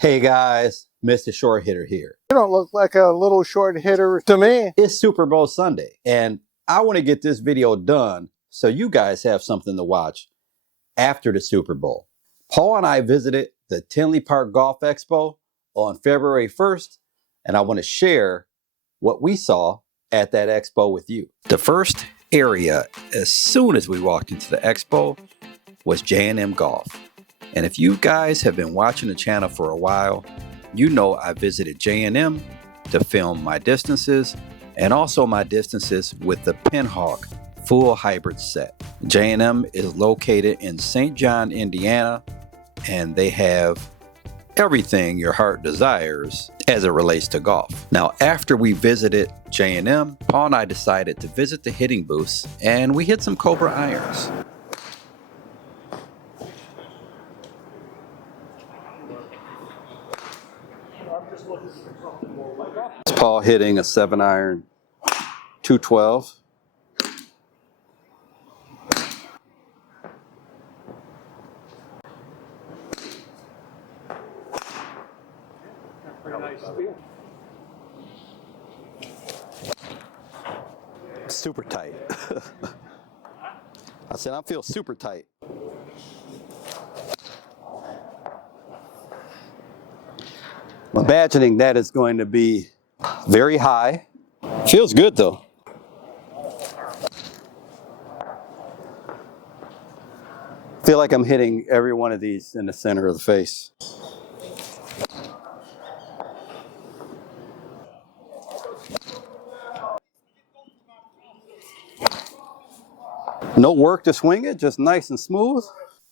Hey guys, Mr. Short Hitter here. You don't look like a little short hitter to me. It's Super Bowl Sunday, and I want to get this video done so you guys have something to watch after the Super Bowl. Paul and I visited the Tinley Park Golf Expo on February 1st, and I want to share what we saw at that expo with you. The first area, as soon as we walked into the expo, was J&M Golf. And if you guys have been watching the channel for a while, you know I visited J&M to film my distances and also my distances with the Pinhawk full hybrid set. J&M is located in St. John, Indiana, and they have everything your heart desires as it relates to golf. Now, after we visited J&M, Paul and I decided to visit the hitting booths, and we hit some Cobra irons. It's Paul hitting a 7-iron 212. Super tight. I said I feel super tight. I'm imagining that is going to be very high. Feels good though. Feel like I'm hitting every one of these in the center of the face. No work to swing it, just nice and smooth.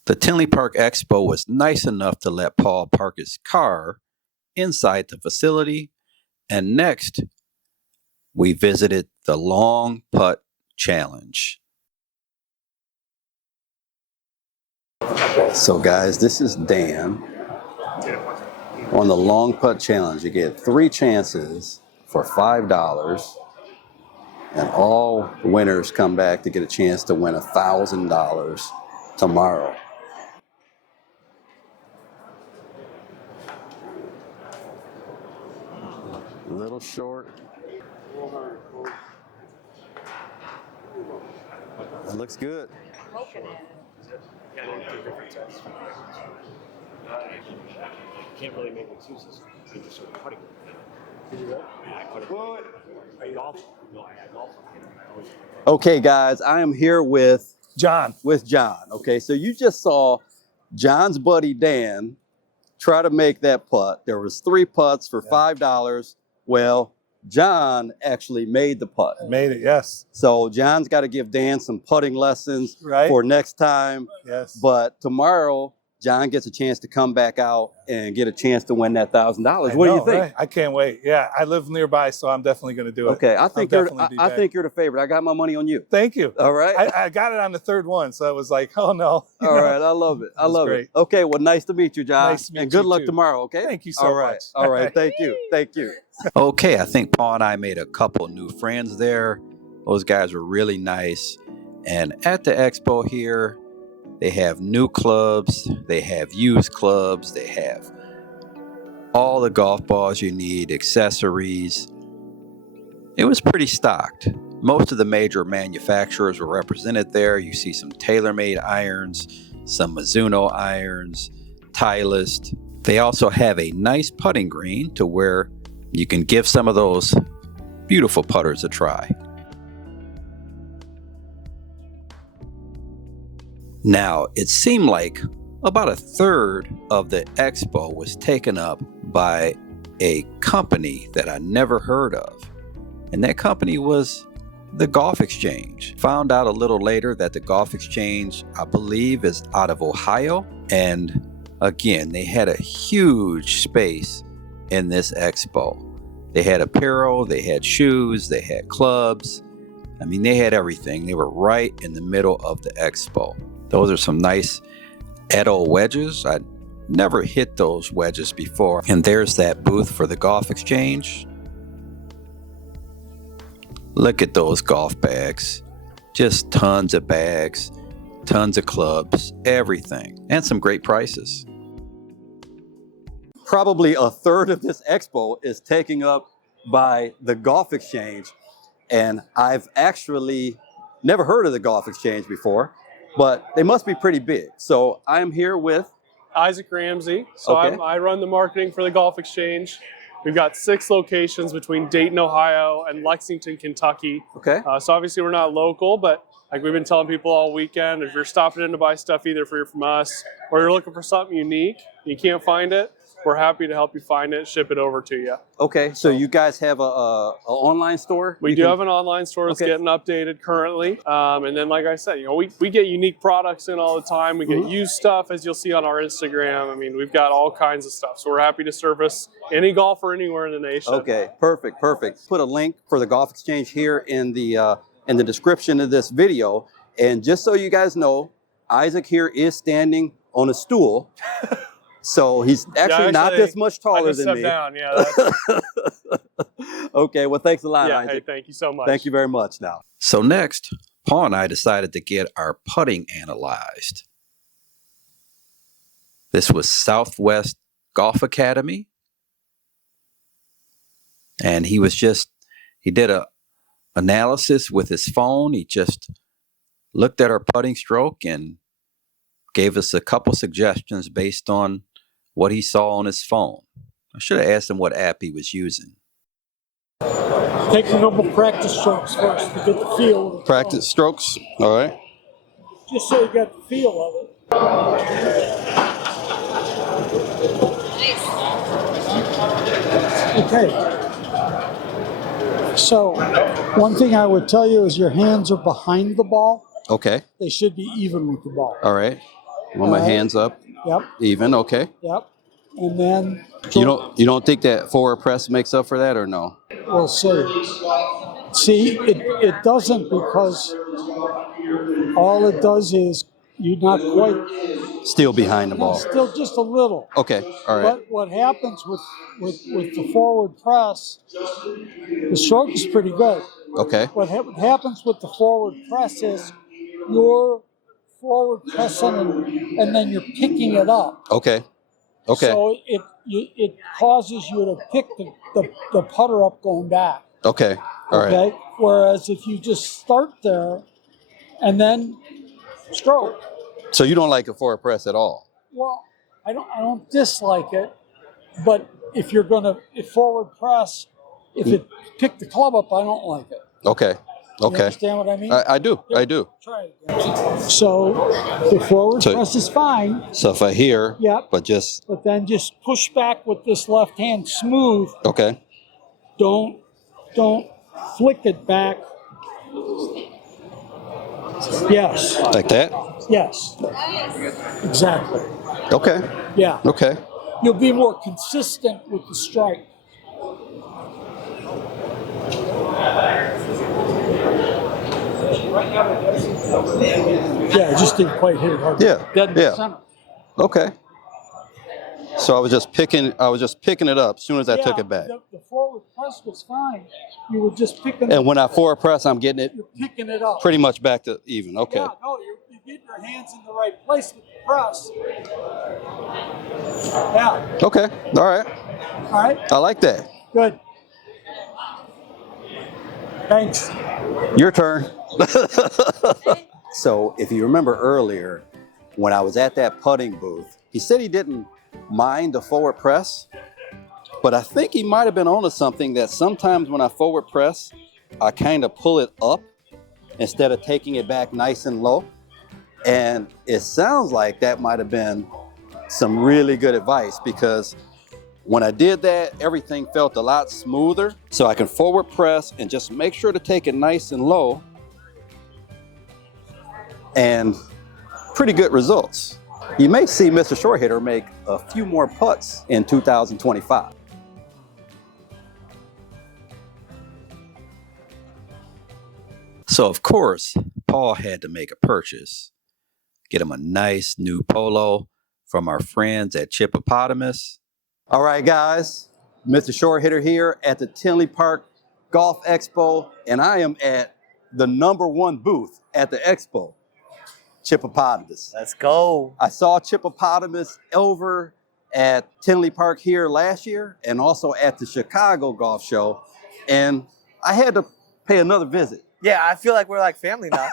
The Tinley Park Expo was nice enough to let Paul park his car inside the facility, and next we visited the Long Putt Challenge. So guys, this is Dan on the Long Putt Challenge. You get 3 chances for $5, and all winners come back to get a chance to win $1,000 tomorrow. A little short. It looks good. Can't really make excuses. You just sort of putting it. Okay, guys, I am here with John. Okay, so you just saw John's buddy Dan try to make that putt. There was 3 putts for $5. Well, John actually made the putt. Made it, yes. So John's got to give Dan some putting lessons Right. for next time. Yes. But tomorrow, John gets a chance to come back out and get a chance to win that $1,000. What do you think? Right? I can't wait. Yeah, I live nearby, so I'm definitely going to do it. Okay, I think you're the favorite. I got my money on you. Thank you. All right. I got it on the 3rd one, so I was like, oh no. All right, I love it. I love it. Okay, well, nice to meet you, John. Nice to meet you, and good luck too. tomorrow, okay? Thank you so much. All right, thank you. Thank you. Okay, I think Paul and I made a couple new friends there. Those guys were really nice. And at the expo here, they have new clubs, they have used clubs, they have all the golf balls you need, accessories. It was pretty stocked. Most of the major manufacturers were represented there. You see some TaylorMade irons, some Mizuno irons, Titleist. They also have a nice putting green to where you can give some of those beautiful putters a try. Now, it seemed like about 1/3 of the expo was taken up by a company that I never heard of. And that company was the Golf Exchange. Found out a little later that the Golf Exchange, I believe, is out of Ohio. And again, they had a huge space in this expo. They had apparel, they had shoes, they had clubs. I mean, they had everything. They were right in the middle of the expo. Those are some nice Edo wedges. I never hit those wedges before. And there's that booth for the Golf Exchange. Look at those golf bags. Just tons of bags, tons of clubs, everything, and some great prices. probably a third of this expo is taken up by the Golf Exchange. And I've actually never heard of the Golf Exchange before, but they must be pretty big. So I'm here with Isaac Ramsey. So Okay. I run the marketing for the Golf Exchange. We've got 6 locations between Dayton, Ohio, and Lexington, Kentucky. Okay. So obviously we're not local, but like we've been telling people all weekend, if you're stopping in to buy stuff either from us or you're looking for something unique, you can't find it, we're happy to help you find it, ship it over to you. Okay, so you guys have a online store? We do have an online store that's Okay. getting updated currently. And then, like I said, we get unique products in all the time. We get used stuff, as you'll see on our Instagram. I mean, we've got all kinds of stuff. So we're happy to service any golfer anywhere in the nation. Okay, perfect. Put a link for the Golf Exchange here in the description of this video. And just so you guys know, Isaac here is standing on a stool. So he's actually not this much taller than me. Down. Yeah, Okay, well, thanks a lot, yeah. Isaac. Hey, thank you so much. Thank you very much now. So next, Paul and I decided to get our putting analyzed. This was Southwest Golf Academy. And he did a analysis with his phone. He just looked at our putting stroke and gave us a couple suggestions based on what he saw on his phone. I should have asked him what app he was using. Take a couple practice strokes first to get the feel of it. Practice strokes, all right. Just so you got the feel of it. Okay. So, one thing I would tell you is your hands are behind the ball. Okay, They should be even with the ball. all right. Want my hands up, Yep, even, okay. yep. And then You don't think that forward press makes up for that or no? we'll see. See, it doesn't, because all it does is you're not quite, Still behind the ball. still just a little. Okay, all right. But what happens with the forward press, the stroke is pretty good. Okay, What happens with the forward press is you're forward pressing and then you're picking it up. okay, okay, So it causes you to pick the putter up going back. okay, all right. Okay. Whereas if you just start there and then stroke, So you don't like a forward press at all? well, I don't dislike it, but if you're gonna forward press, if it pick the club up, I don't like it. Okay, You okay. understand what I mean? I do, I do. Try it again. So the forward So- press is fine. So if I hear, Yep. but just, But then just push back with this left hand smooth. okay, Don't flick it back. Yes. like that? Yes. Exactly. Okay, Yeah. okay. You'll be more consistent with the strike. Yeah, I just didn't quite hit it hard. Yeah, Dead in the yeah. center. Okay. So I was just picking it up as soon as I took Yeah, it back. The forward press was fine. You were just picking. And when I forward press, I'm getting it You're picking it up. pretty much back to even. Okay. Yeah, no, you get your hands in the right place with the press. Yeah. Okay. All right. All right. I like that. Good. Thanks. Your turn. So if you remember earlier, when I was at that putting booth, he said he didn't mind the forward press, but I think he might have been onto something, that sometimes when I forward press, I kind of pull it up instead of taking it back nice and low. And it sounds like that might have been some really good advice, because when I did that, everything felt a lot smoother. So I can forward press and just make sure to take it nice and low, and pretty good results. You may see Mr. Short Hitter make a few more putts in 2025. So of course, Paul had to make a purchase. Get him a nice new polo from our friends at Chippopotamus. All right, guys, Mr. Short Hitter here at the Tinley Park Golf Expo, and I am at the #1 booth at the expo, Chippopotamus. Let's go. I saw Chippopotamus over at Tinley Park here last year and also at the Chicago Golf Show. And I had to pay another visit. Yeah, I feel like we're like family now.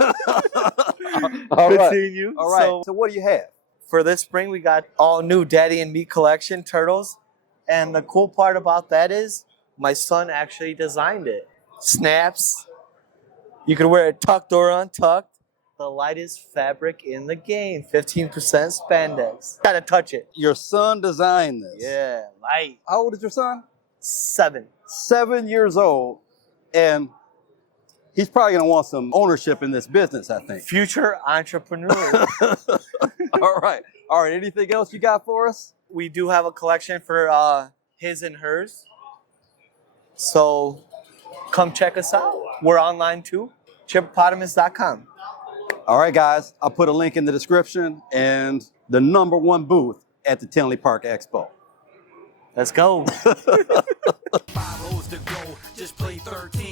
All Good right. seeing you. All right. So So what do you have? for this spring, we got all new Daddy and Me collection turtles. And the cool part about that is my son actually designed it. Snaps. You can wear it tucked or untucked. The lightest fabric in the game. 15% spandex. Gotta touch it. Your son designed this. Yeah, light. How old is your son? 7. 7 years old. And he's probably going to want some ownership in this business, I think. Future entrepreneur. All right. All right. Anything else you got for us? We do have a collection for his and hers. So come check us out. We're online too. Chippopotamus.com. All right, guys. I'll put a link in the description and the #1 booth at the Tinley Park Expo. Let's go. 5 holes to go, just play 13.